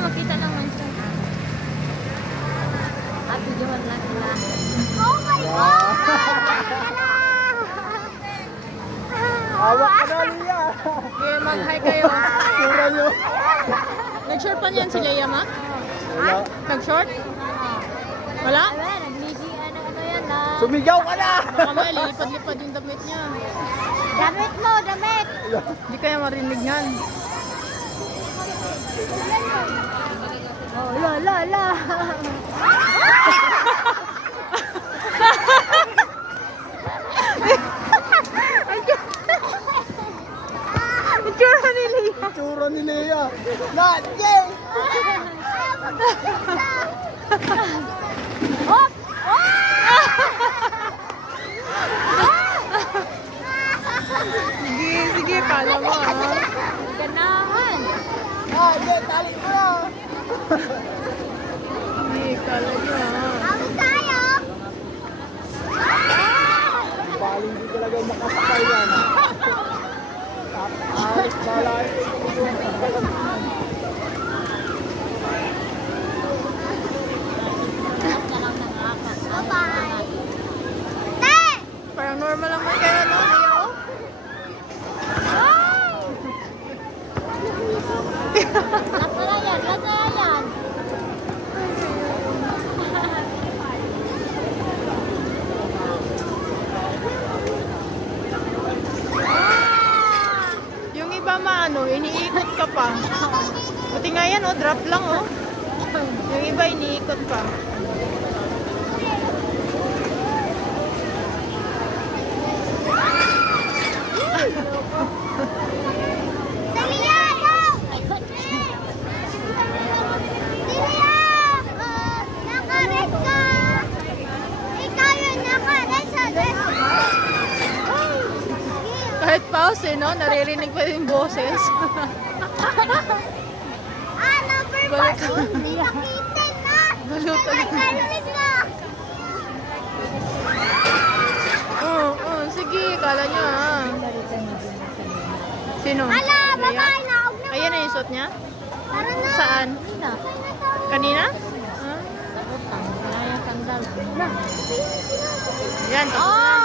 makita naman siya. Videohan lang sila. Oh my God! Hawak ka na, Lia. Okay, mag-hi kayo. Tura nyo. Nag-short pa niyan si Leia, ma? Wala. Nag-short? Wala? Ano yan na? Sumigaw ka na! Baka may lilipad-lipad yung damit niya. Damit mo, damit! Hindi kaya marinig yan. Oh, la la la! Itsura ni Leia. Tura ni Lia. Nagyay! Hop! Sige, sige, kala mo ha. Ganahan! Hindi, tali mo na. Sige, kala niyo ha. Awit tayo! Bali, hindi talaga makasakay yan. Ayos, balay. Bye-bye! Te! Parang normal naman kayo, no, Leia? Oh. Lahat na lang yan, lahat na lang yan! Yung iba maano, iniikot ka pa. Buti nga yan, oh, drop lang, oh. Yung iba iniikot pa. Delia, go! Delia! Nakaret ka! Ikaw yung nakaret sa dress mo! Kahit pause, eh, no? Naririnig pa yung boses. Number Balik. 1! Hindi nakita na! Balutan. Nakarit ka! Oo, sige, kala nyo, ha? Sino? Ala, Leia? babae na! Huwag na! Ayan na yung suot niya? Tara na! Saan? Kanina? Wala yung sandal. Yan, tapos na.